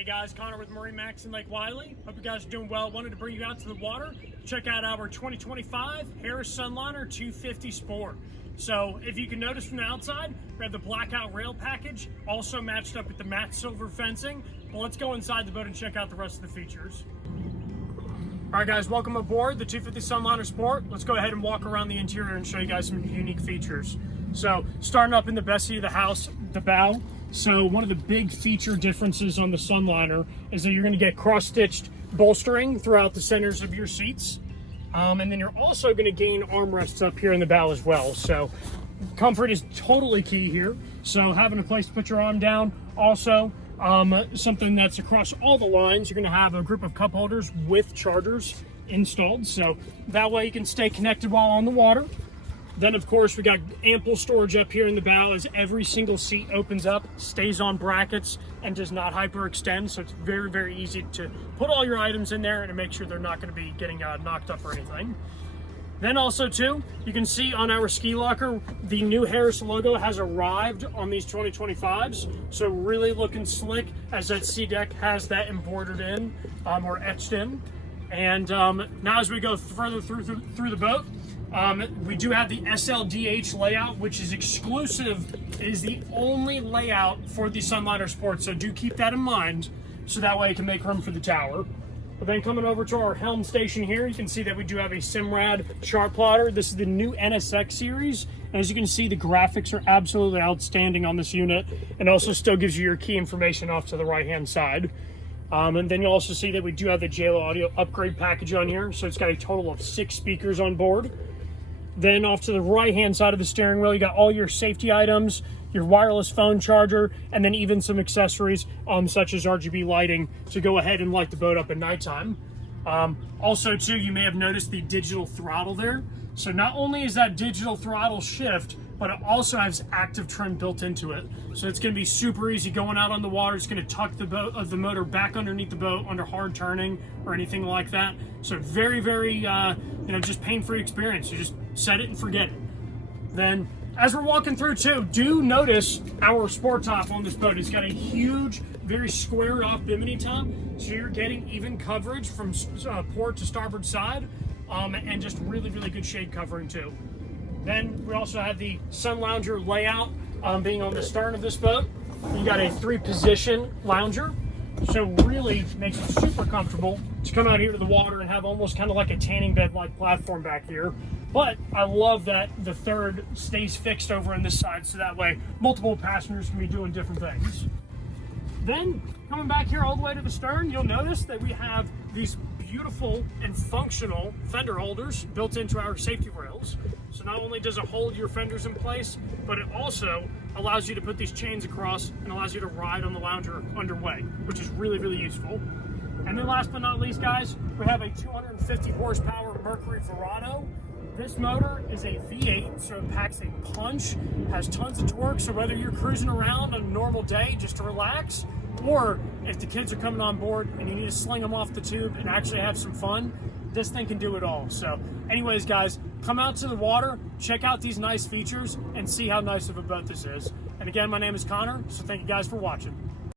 Hey guys, Connor with MarineMax Lake Wylie. Hope you guys are doing well. Wanted to bring you out to the water. Check out our 2025 Harris Sunliner 250 Sport. So if you can notice from the outside, we have the blackout rail package, also matched up with the matte silver fencing. Well, let's go inside the boat and check out the rest of the features. All right guys, welcome aboard the 250 Sunliner Sport. Let's go ahead and walk around the interior and show you guys some unique features. So starting up in the best seat of the house, the bow. So one of the big feature differences on the Sunliner is that you're going to get cross-stitched bolstering throughout the centers of your seats. And then you're also going to gain armrests up here in the bow as well. So comfort is totally key here. So having a place to put your arm down. Also, something that's across all the lines, you're going to have a group of cup holders with chargers installed. So that way you can stay connected while on the water. Then, of course, we got ample storage up here in the bow as every single seat opens up, stays on brackets, and does not hyperextend. So it's very, very easy to put all your items in there and to make sure they're not going to be getting knocked up or anything. Then also, too, you can see on our ski locker, the new Harris logo has arrived on these 2025s. So really looking slick as that sea deck has that embroidered in or etched in. And now as we go further through the boat, we do have the SLDH layout, which is exclusive. It is the only layout for the Sunliner Sport, so do keep that in mind, so that way it can make room for the tower. But then coming over to our helm station here, you can see that we do have a Simrad chart plotter. This is the new NSX series. And as you can see, the graphics are absolutely outstanding on this unit, and also still gives you your key information off to the right-hand side. And then you'll also see that we do have the JLO audio upgrade package on here. So it's got a total of 6 speakers on board. Then off to the right-hand side of the steering wheel, you got all your safety items, your wireless phone charger, and then even some accessories such as RGB lighting to go ahead and light the boat up at nighttime. Also, too, you may have noticed the digital throttle there. So not only is that digital throttle shift, but it also has active trim built into it. So it's going to be super easy going out on the water. It's going to tuck the motor back underneath the boat under hard turning or anything like that. So very, very, just pain-free experience. You just set it and forget it. Then, as we're walking through too, do notice our sport top on this boat. It's got a huge, very squared off bimini top. So you're getting even coverage from port to starboard side. And just really, really good shade covering too. Then we also have the Sun Lounger layout being on the stern of this boat. You got a 3-position lounger, so really makes it super comfortable to come out here to the water and have almost kind of like a tanning bed like platform back here. But I love that the third stays fixed over on this side, so that way multiple passengers can be doing different things. Then coming back here all the way to the stern, you'll notice that we have these beautiful and functional fender holders built into our safety rails. So not only does it hold your fenders in place, but it also allows you to put these chains across and allows you to ride on the lounger underway, which is really, really useful. And then last but not least, guys, we have a 250 horsepower Mercury Verado. This motor is a V8, so it packs a punch, has tons of torque, so whether you're cruising around on a normal day just to relax, or if the kids are coming on board and you need to sling them off the tube and actually have some fun, this thing can do it all. So anyways, guys, come out to the water, check out these nice features, and see how nice of a boat this is. And again, my name is Connor, so thank you guys for watching.